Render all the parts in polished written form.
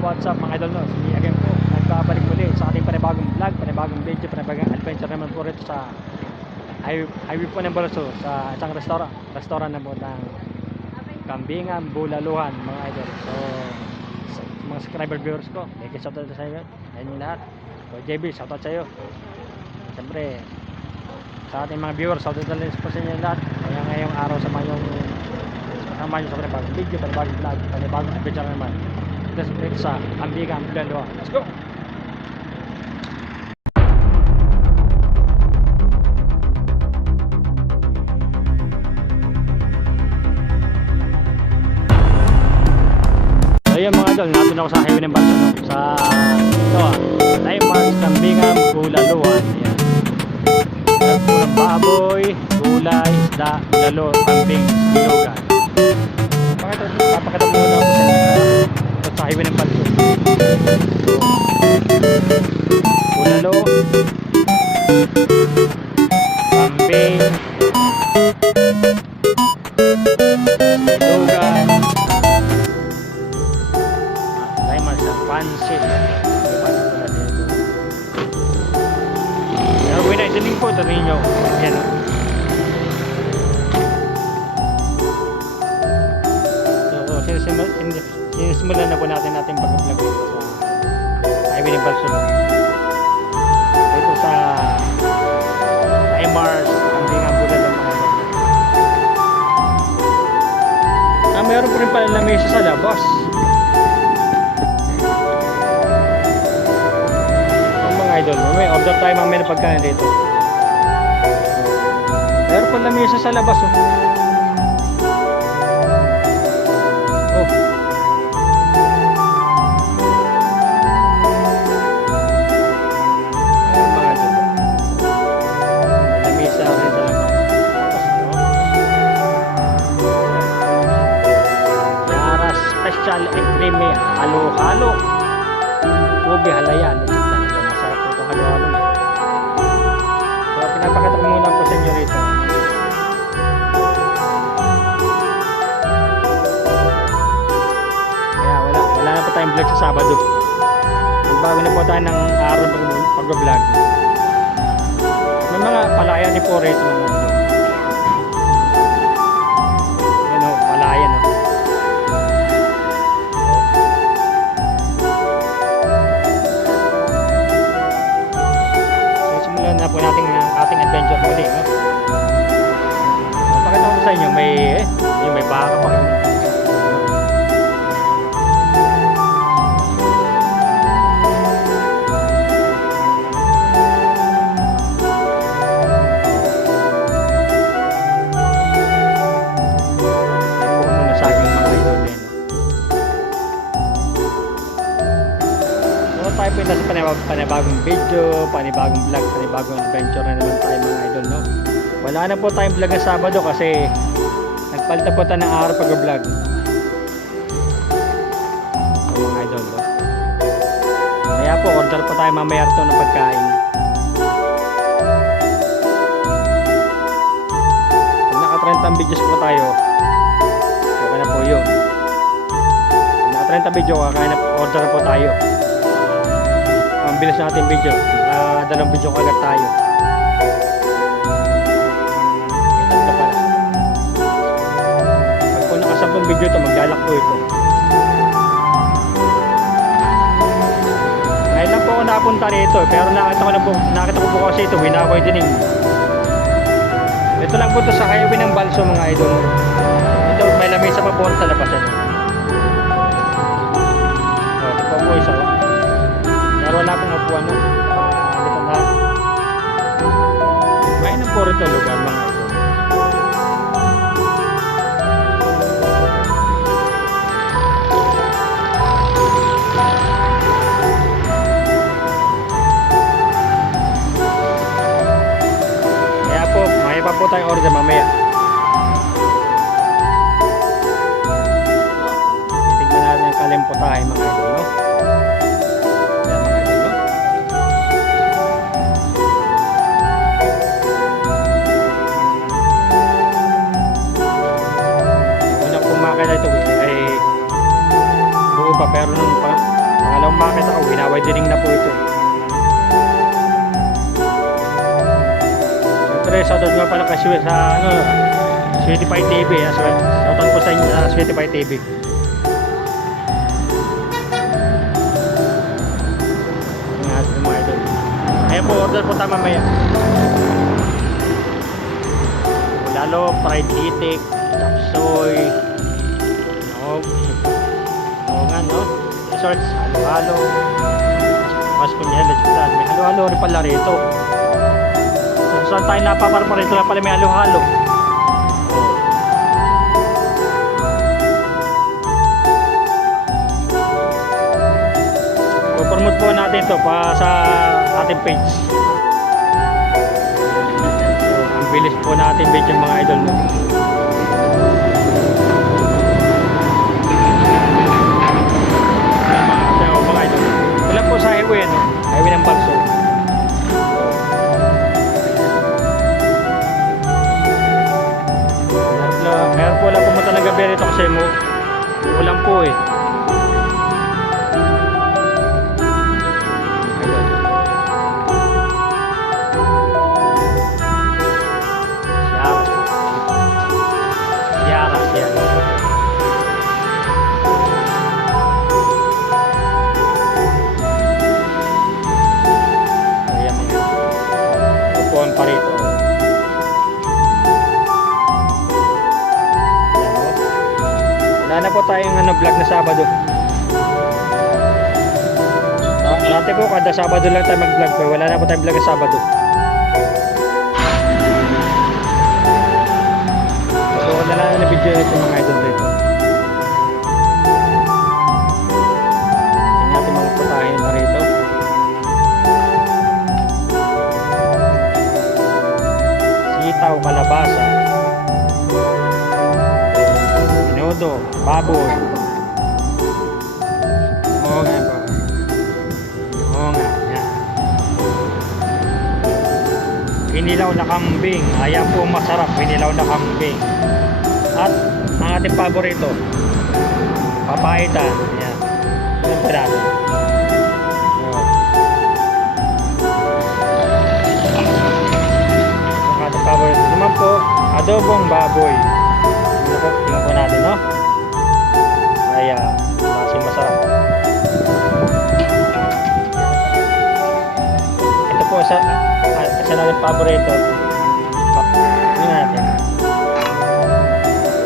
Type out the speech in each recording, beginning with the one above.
what's up mga idol, no? Si again po, nagkabalik muli sa ating panibagong vlog, panibagong video, panibagong adventure naman po rito sa highway po ng Balso, sa isang restaurant na po ng Kambingan, Bulaluhan mga idol. So sa mga subscriber viewers ko, shoutout sa inyo, ayun yung lahat. So JB, shoutout sa iyo. Siyempre sa ating mga viewers, shoutout na rin po sa inyo lahat. Kaya ngayong araw sa mga yung sa panibagong video, panibagong vlog, panibagong adventure naman dito sa Kambingan, Bulaluhan. Let's go! Ayun mga idol, natin ako sa highway ng Balso, no? Sa ito Landmark Kambingan, Bulaluhan. Ayan, meron po ng baboy, gulay, isda, lalo, kambing, bilugan. Papakita muna ako sa inyo ito sa highway ng Balso. Bulalo, kambing, bilugan, pansit pala dito. Pero winaidinig po ito ninyo. Ayan o. So sinisimulan na po natin pag-vlog dito sa highway ng Balso. Dito sa Landmark Kambingan, Bulaluhan. Mayroon po rin pala na mesa sa labas. Idol, may order tayo mamaya na pagkain dito. Pero pala lamesa sa labas oh. Oh. Ayan mga idol. May lamesa rin sa labas. Yara special and creamy halo-halo. Ubi halayan. Halo-halo. So pinapakita ko muna po sa inyo rito. Kaya wala na po tayong vlog sa Sabado. Magbago na po tayo ng araw pag-vlog. May mga palayan ni po rito mga ito. Yan o, palayan o. Na po natin ating adventure muli, no? Pakita ko sa inyo, may baka pa. Ito muna sa aking mga idol din. Tayo po sa panibagong video, panibagong vlog, panibagong adventure na naman tayo mga idol, no? Wala na po tayong vlog ng Sabado kasi nagpalta po tayo ng araw pag-vlog. So, mga idol, no? Kaya po order po tayo mamaya ito ng pagkain. Pag naka-30 videos po tayo, okay na po yun. Pag naka-30 video, kakain na order na po tayo. Ang bilis na ating video, dalawang video kagad tayo. Ito pala. Pag po naka-10 video ito, maglalak po ito. Ngayon lang po ako nakapunta rito, pero nakita ko po kasi ito, Winakoy Dining. Ito lang po ito sa highway ng Balso mga idol. Ito may lamesa pa po sa labas. Ito po po isa. Pero wala pong upuan, no? Dito na. May na po rito lugar mga idol. Kaya po, may pa po tayong order mamaya. Titignan natin ang kalimputahe mga idol, no? Una ko kumakala ito ay buo pa pero nung makita ko, winawidening na po ito. Siyempre, shoutout nga pala kasi sa Sweetie Pie TV. Shoutout po sa inyo sa Sweetie Pie TV. Mga idol. Ayan po, order po tayo mamaya. Lalo, fried itik, chapsoy, no? Desserts, halo-halo. Mas kunyela, may halo-halo rin pala rito. Saan tayo napaparparito na pala may halo-halo. Promote po natin to pa sa ating page. So, ang bilis po natin video mga idol mo. Mga idol. Wala po sa highway, no? Highway ng Balso. Kaya po wala pumunta ng gabi rito kasi mo ulan po eh. Pa rito. Wala na po tayong vlog na Sabado. Dati po kada Sabado lang tayo mag-vlog po. Wala na po tayong vlog na Sabado. So wala na video ito mga idol dito. Tingnan natin mga putahin na rito. Sitaw, kalabasa, minudo, baboy. Oo nga po. Oo nga, yan. Pinilaw na kambing. Ayan po masarap, pinilaw na kambing. At ang ating paborito, papaitan. Yan. Yan pa natin. Paborito naman po, adobong baboy. Tingnan po natin, no? Ay, masarap. Ito po, isa natin paborito. Tingnan natin.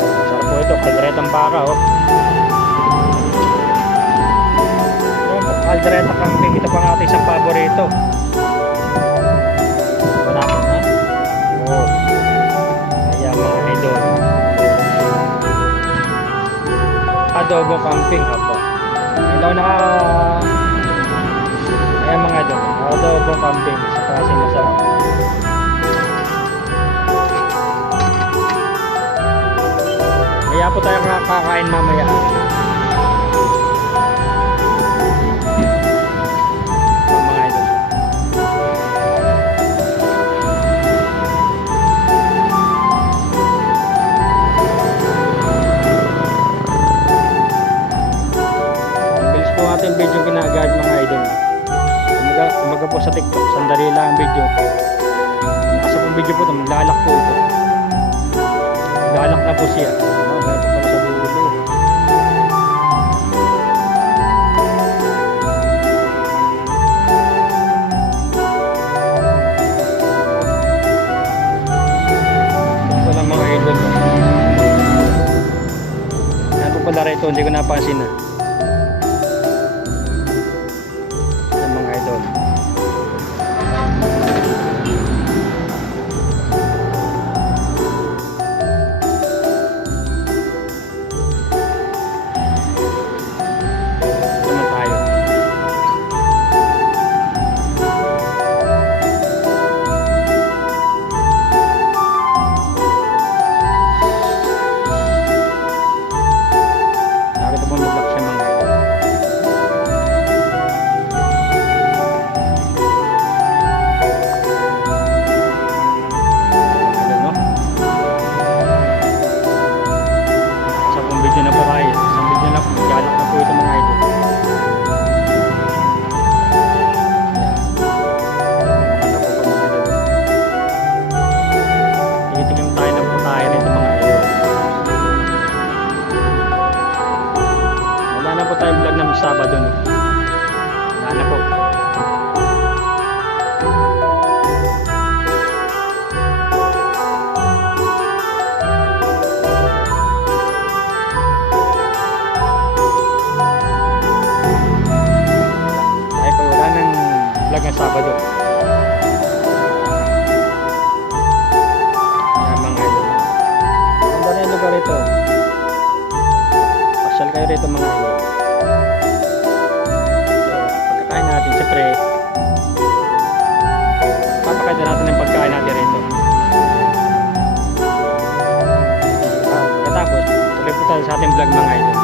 Masarap po ito, kalderetang baka, oh. Kalderetang kambing, ito pa ang ating isang paborito. Ayan mga idol, adobo camping po. Ilaw na ayan mga idol, adobo camping sa klaseng masarap. Kaya po tayo kakain mamaya. Yung video ginagad mga idol. Umaga po sa TikTok, sandali lang ang video. Kasi po video po ito, maglalak po ito. Maglalak na po siya. Ganito pala sa dulo. Ito lang mga idol. Yan po pala rito, hindi ko napansin na. Mag-vlog siya na po tayo vlog ng Sabado, no? Wala na po. Tayo po wala ng vlog ng Sabado. Ayan mga idol. Ganda na yung lugar ito. Pasyal kayo rito mga idol. Pagkakain natin, siyempre papakain natin ng pagkain natin rito. Pagkatapos tuloy po tayo sa ating vlog mga idol.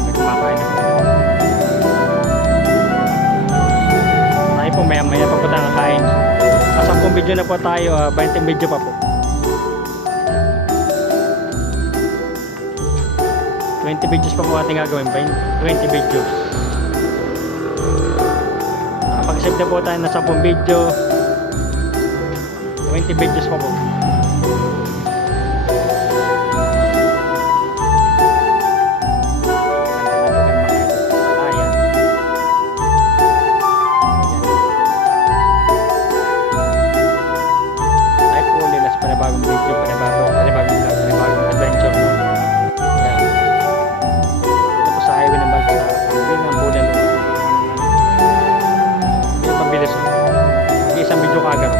May kumakain na po. Tayo po maya maya pa po tayo kakain. Sa 10 video na po tayo, 20 video pa po. 20 videos pa po ating gagawin. 20 videos. Nakapag-save na po tayo na 10 video. 20 videos pa po. Tayo po lilas para bagong video, para bagong vlog, para bagong adventure. Sa highway ng Balsa, hindi ng bulan mo. Yung pabilis. Isang video kagaro.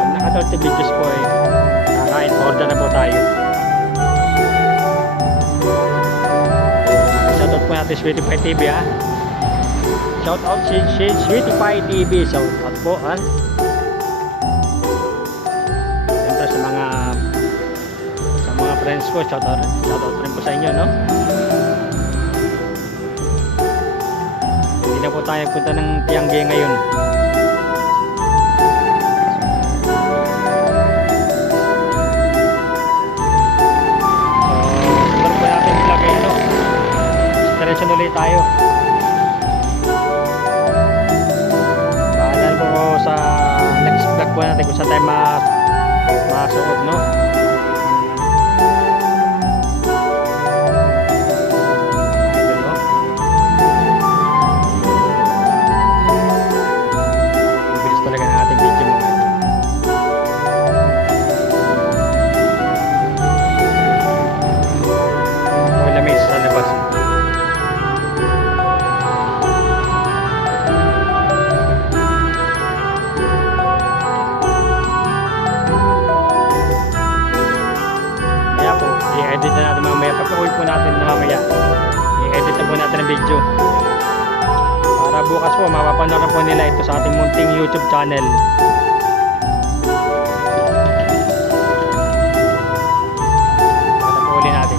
Pag naka 30 videos po kakain, order na po tayo. Shoutout po natin Sweetie Pie TV ha. Shoutout si Sweetie Pie TV. Shoutout po ha. Siyempre sa mga friends ko, shoutout rin po sa inyo, no? Hindi na po tayo punta ng Tiangge ngayon. Diretso ulit tayo. Paalam po ko sa next vlog po natin kung saan tayo masuot, no? Bilis talaga ng ating video mo. May lamig sa labas. I-edit na natin mamaya. Pagka-uwi po natin na mamaya, i-edit na po natin ang video para bukas po mapapanood po nila ito sa ating munting YouTube channel. Para po uli natin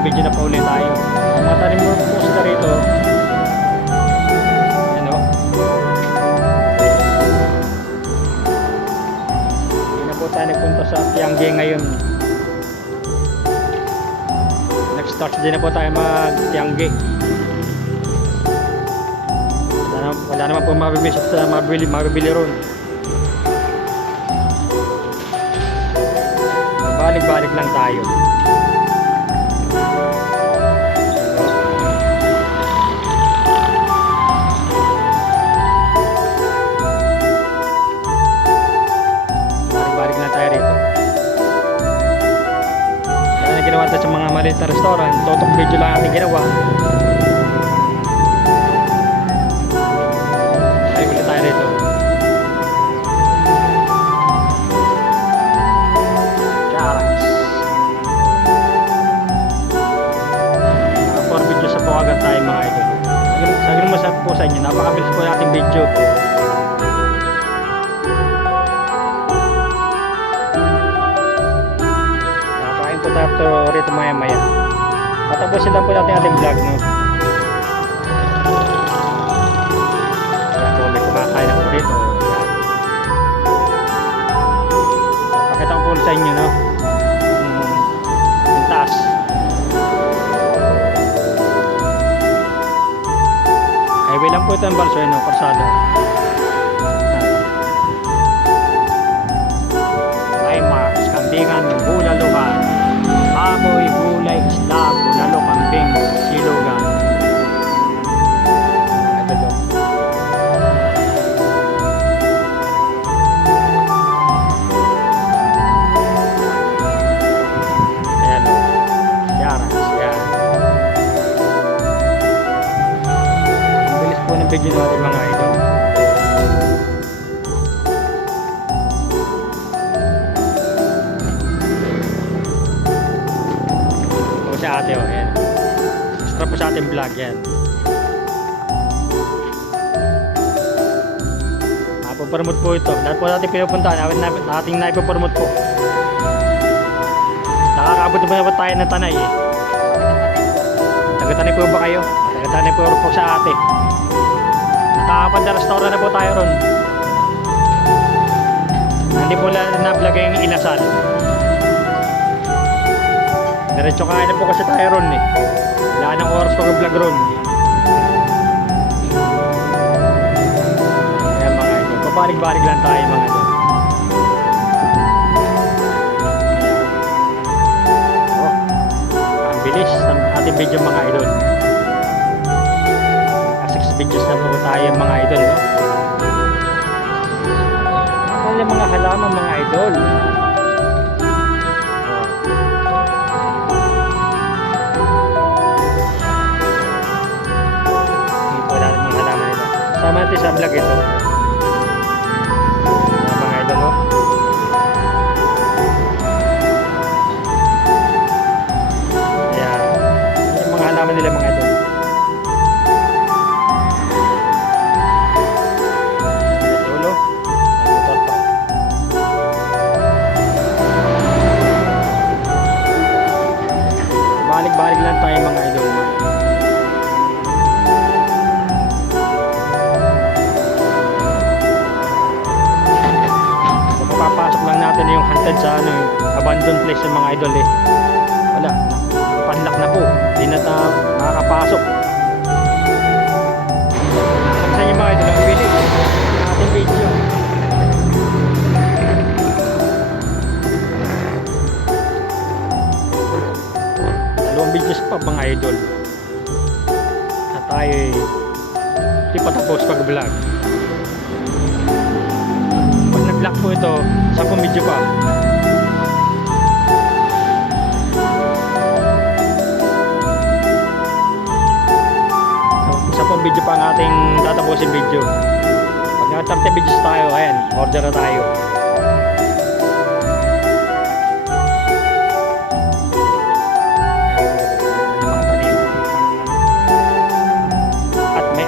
video na pa ulit tayo. Matanim mo po sila rito. Yan o. Hindi na po tayo nagpunta sa Tiangge ngayon. Start din na po tayo mag-tiangge. Wala naman po mabibili ron. Balik-balik lang tayo. Balik-balik lang tayo rito. Yan ang ginawa tayo sa mga maliit na restaurant. Totok video lang ating ginawa. Balik tayo rito. Tayo mga idol. Sagin mo po sa inyo, napakabilis po natin video. Napakain po tayo rito maya maya. Patapusin lang po natin ating vlog, no? Yan po, may kumakain ako rito. Pakita ko po sa inyo, no? Yung taas. Highway lang po ito ang Balsoy, no? Korsado. Maymas, Kambingan, Bulaluhan, Amoy, Gulay, Isda, Bulalo, Kambing, Silugan. Ito do. Ayan o. Yaras, yan. Ng video natin mga idol. Ito si ate o, yan. Extra po sa ating vlog yan. Napapromote po ito. Dahil po natin pinupuntahan, nating naipapromote po. Nakakabot ba na po tayo ng Tanay eh. Taga-Tanay po ba kayo? Taga-Tanay po sa ate. Nakakapan na restaurant na po tayo ron. Hindi po na-vlog yung inasal. Diretso kain na po kasi tayo ron eh. Wala nang oras pag-vlog ron. Ayan mga idol. Pabalik-balik lang tayo mga idol. Oh, ang bilis ng ating video mga idol. Videos na po tayo mga idol, no? Ano mga halaman mga idol? Hindi po dahil mga halaman nila. Sama natin sa vlog ito. Ayan, mga idol, no? Ayan. Yung mga halaman nila mga idol. Balik-balik lang tayo mga idol. So, papapasok lang natin yung haunted sa ano, yung abandoned place ng mga idol eh. Wala, panlock na po. Hindi na makakapasok. Saan yung mga idol ang pili? Ating video. Videos pa mga idol at tayo di pa tapos pag vlog. Pag nag vlog po ito 10 video pa. So, 10 video pa ang ating tatapusin video. Pag naka 30 videos tayo, ayan, order na tayo.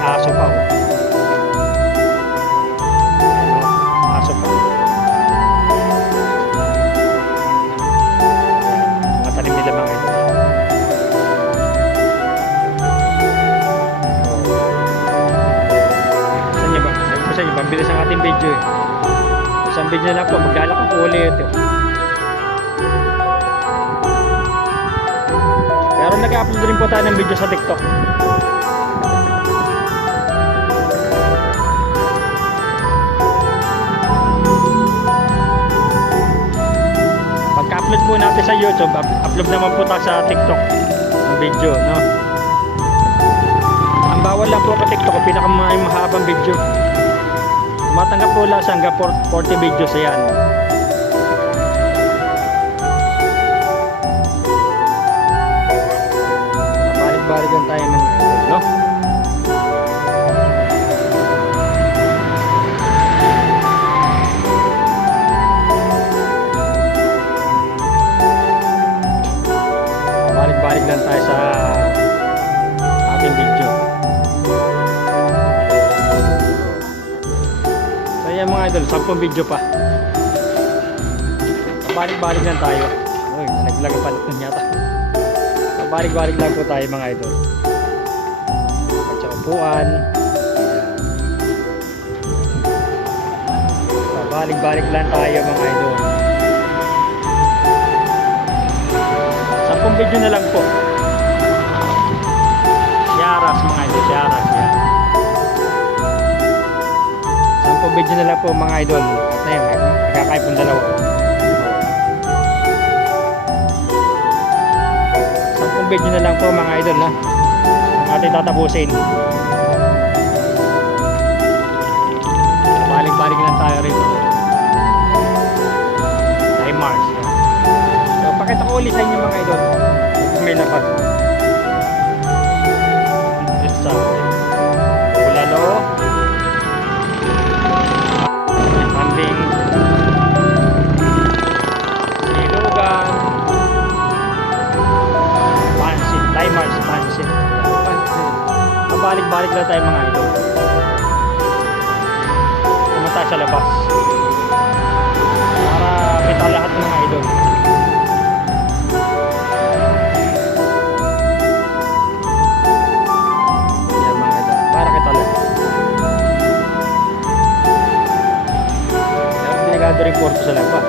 Aso pa oh. Aso pa. Mga tanim nila mga ito. Saan nyo ba? Sabi ko sa inyo, pambilis ang ating video eh. Isang video na po, maglalakad po ulit ito. Pero Nag-upload rin po tayo ng video sa TikTok. Pagka-upload po natin sa YouTube, upload naman po tayo sa TikTok ng video, no? Ang bawal lang po sa TikTok, pinakamahabang video. Matanggap po lang sa hanggang 40 videos yan. Balik-balikan tayo mga idol, no? Balik-balik lang tayo sa ating video. So yan mga idol, 10 video pa. Balik-balik lang tayo. Uy, nalaglag ang palit nun yata. Balik-balik lang po tayo mga idol. At sa upuan. Balik-balik lang tayo mga idol. 10 video na lang po. Siaras mga idol, siaras yan. 10 video na lang po mga idol. At na yun, nagkakaipon dalawa. 10 video na lang po mga idol na ang ating tatapusin. Balik-balik lang tayo rito. Time Mars. So pakita ko ulit sa inyo mga idol kung may labas. Dito sa Bulalo, Manding, Silugan, Time Mars, Pansit. Balik-balik lang tayo mga idol. Pumunta sa labas para kita lahat ng mga idol. Yan mga idol, para kita lahat. Pero delikado rin po sa labas.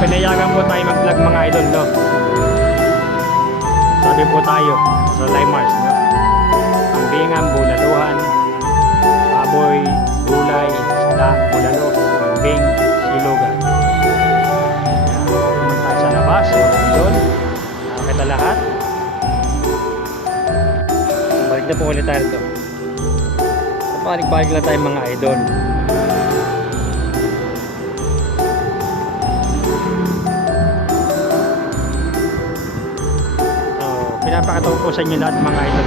Pinayagan po tayo mag-vlog mga idol, no? Sabi po tayo sa Time Mars, no? Ambingan, bulaluhan, baboy, gulay, isda, bulalo, ambing, silugan. Pumunta sa labas, mga idol. Nakakita lahat. Balik na po ulit tayo ito. Balik-balik lang tayo mga idol. Pinapakita ko po sa inyo lahat mga idol.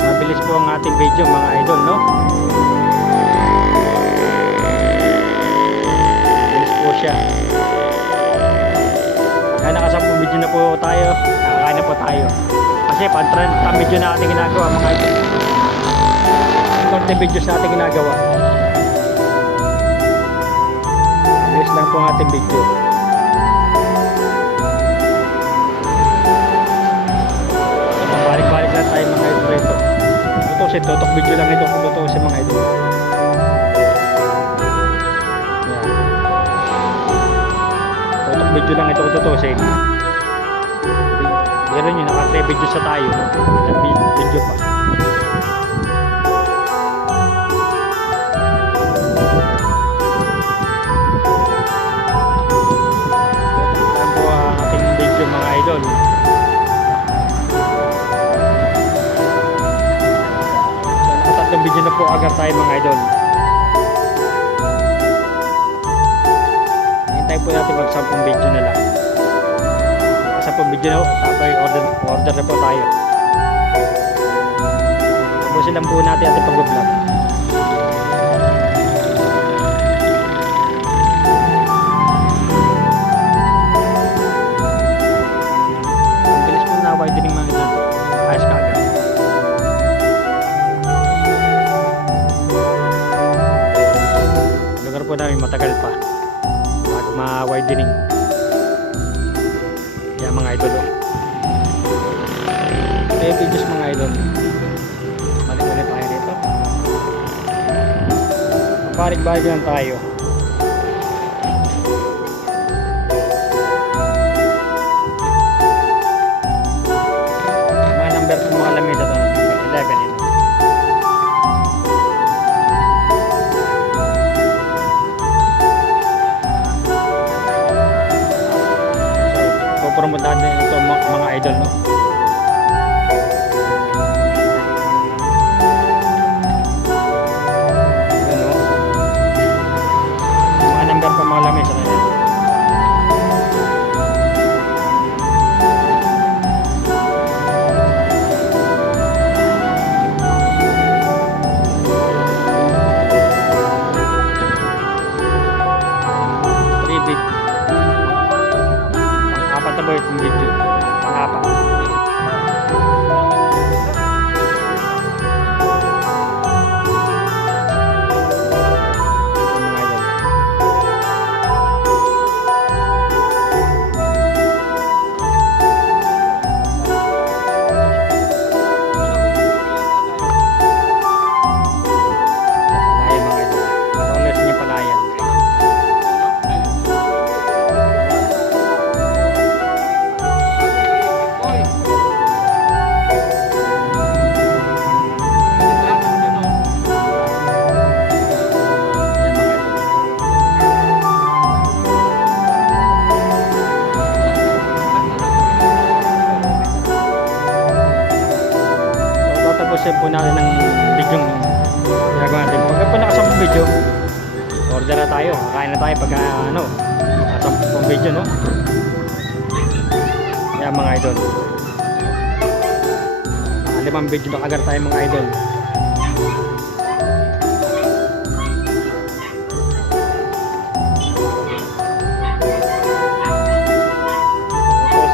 Mabilis po ang ating video mga idol, no? Mabilis po siya. Kaya naka-10 video na po tayo. Nakakain na po tayo. Kasi pang-30 video na ating ginagawa mga idol. 30 videos na ating ginagawa. Lang po ang ating video. Balik-balik lang tayo mga idol rito. Tutok video lang ito kung tutusin mga idol. Tutok video lang ito kung tutusin. Meron nyo, naka-3 videos sa tayo. Ilang video pa. Mga idol, so nakatatlong video na po agad tayo mga idol. Hintay po natin mag 10 video na lang. 10 video na, tapos order na po tayo. Tapusin lang po natin ating pag-vlog. Pwede rin mga idol. Ayos ka agad. Lugar po namin matagal pa bago ma-widening. Kaya mga idol, videos mga idol, Balik-balik lang tayo. Mga number po mga lamesa to. 11 ito. So, pupromote natin ito mga idol, no? Mga lamesa na yan. Big. Pang-apat na ba itong video? Pang-apat. Tapusin po natin ng video ginagawa natin. Pagka po nakasampung video, order na tayo, kain na tayo pagka nakasampung video, no? Yan mga idol, 5 video na kagar tayo mga idol.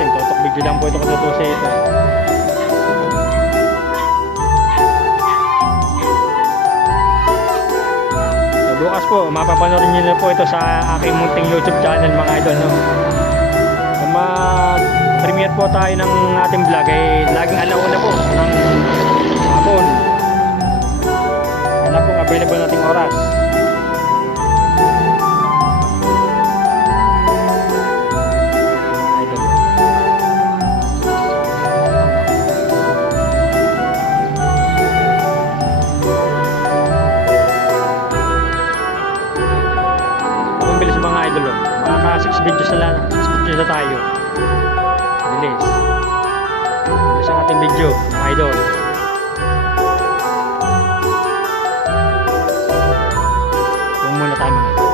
Tutok video lang po ito kung tutusin ito. Bukas po, mapapanorin nyo na po ito sa aking munting YouTube channel mga idol, no? Kung mag-premiere po tayo ng ating vlog, eh, laging alauna po ng hapon. Yan na pong available nating oras. Mga idol, mga 6 videos na lang, 6 videos na tayo. Bilis ang ating video mga idol. Huwag muna tayo mga idol.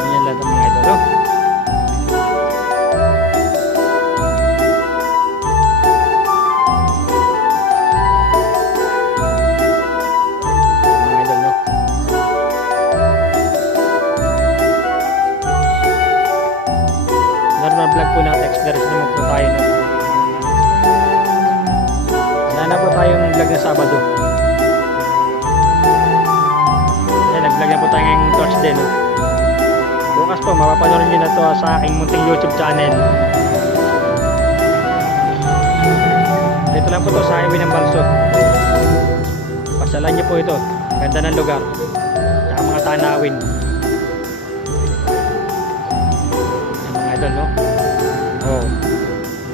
Ganyan lang mga idol, no? Na vlog po natin, experience naman po tayo, no? Sana po tayong vlog na Sabado. Ayan, nag-vlog na po tayo ngayong Thursday, no? Bukas po, mapapanorin nyo na to sa aking munting YouTube channel. Dito lang po to sa highway ng Balso. Pasyalan nyo po ito, ganda ng lugar, tsaka mga tanawin. Idol, no? Oh.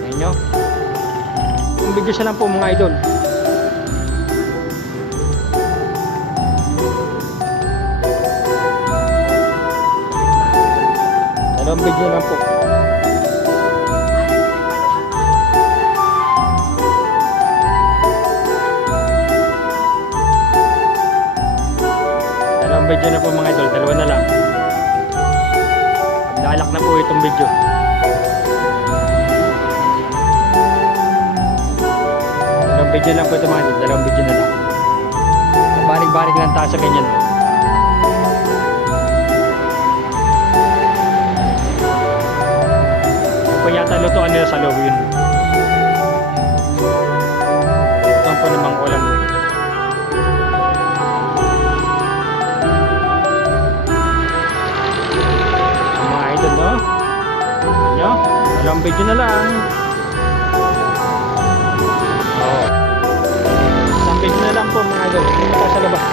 Ayun nyo. Yung video siya lang po mga idol. Dalawang video lang po. Dalawang video na po mga idol. Dalawa na lang. Lalak na po itong video. Dalawang video lang po ito mga idol. Dalawang video na lang. Balik-balik lang tayo sa ganyan. Ito yata lutuan nila sa loob yun. Ito po namang ulam. Mga idol, no? Nyo? Dalawang video na lang. Oo. Isang video na lang po mga idol. Dito tayo sa labas.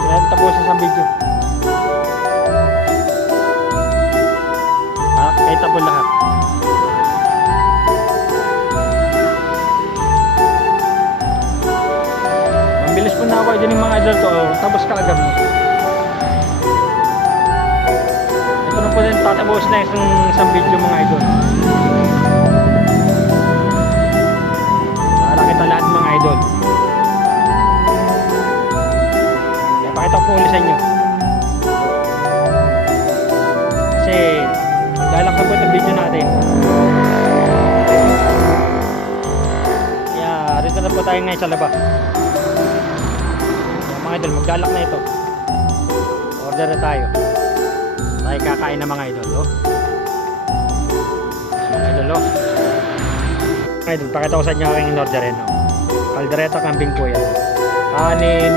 Kaya tapusin sa video. Kahit po lahat. Mambilis po na ako dyan yung mga idol to. Tapos kaagad mo. Ito na po din tatapos na isang video mga idol. Para kita lahat mga idol. Kaya pakita ko po ulit sa inyo. Kasi dahil lang po itong video natin. Kaya rito na po tayo ngayon sa labas. Kaya mga idol, maglalak na ito. Order na tayo. Tayo kakain na mga idol. Oh. Mga idol, oh. Mga idol, pakita ko sa inyo aking in-orderin. Oh. Caldereta kambing po yan. Kanin,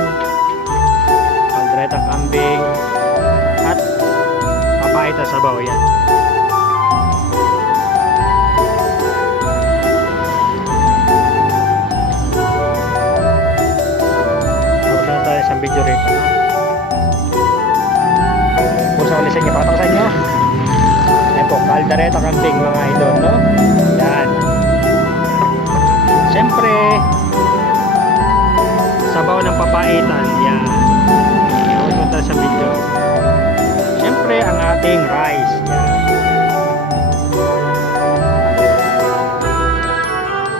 caldereta kambing, at papaita sabaw yan. Isang video rito. Pusa ulit sa inyo. Pakita ko sa inyo. Ayan po, caldereta kambing mga idol, no? Yan. Siyempre, sabaw ng papaitan. Yan. Huwag mo tayo sa video. Siyempre, ang ating rice. Yan.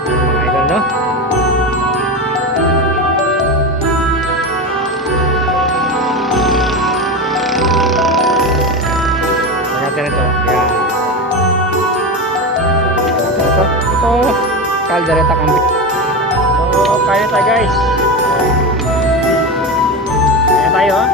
Mga idol, no? Natin ito. Yan. Ito. Caldereta kambing. So, kaya tayo guys. Kaya tayo ha.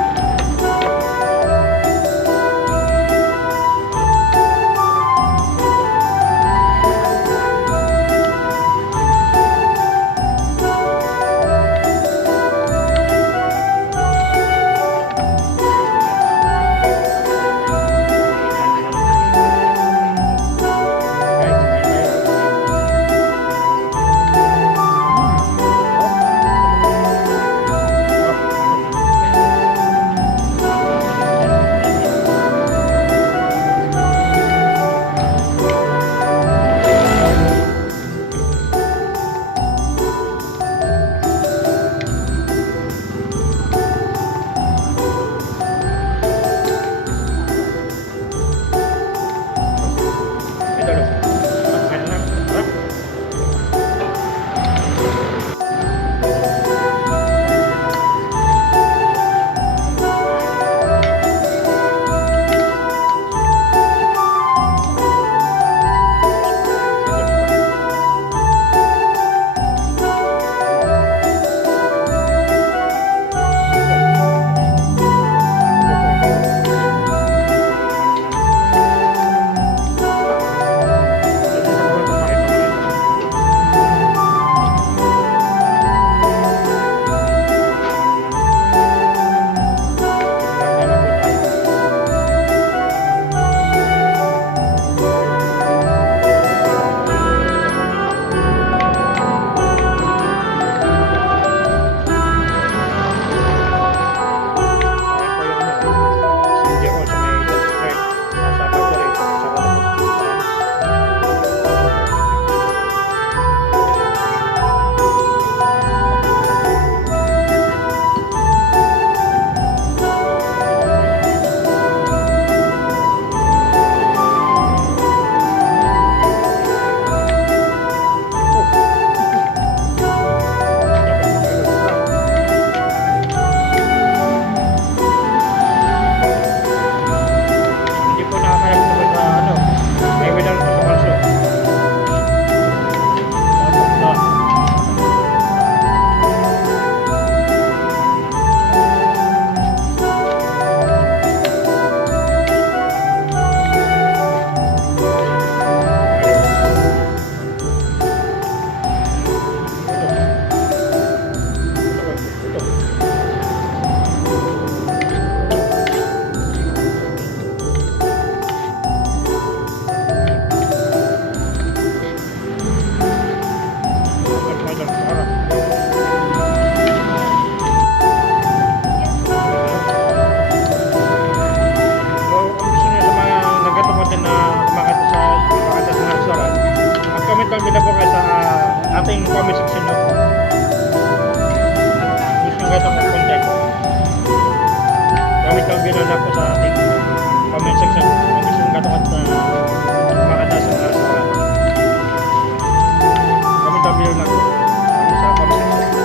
ating comment section nyo. Gusto nyo gatong content. Comment ang video na po sa ating comment section. Kung gusto nyo gatong at makata sa mga restaurant. Comment ang video lang po sa comment section.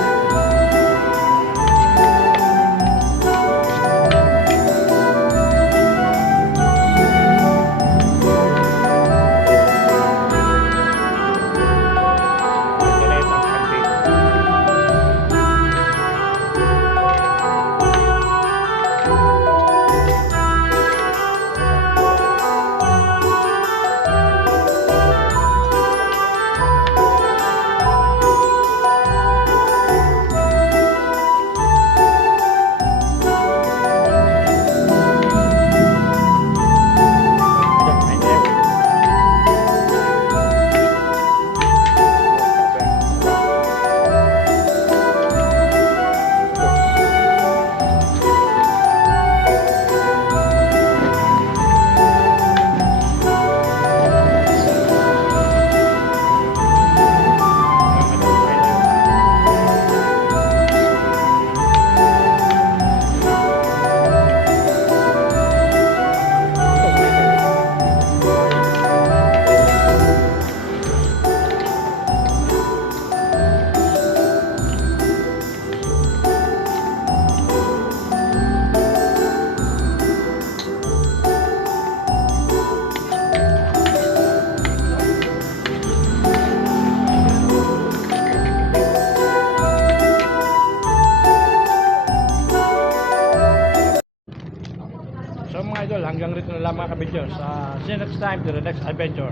So mga idol, hanggang rito na lang mga kabidyo. See you next time to the next adventure.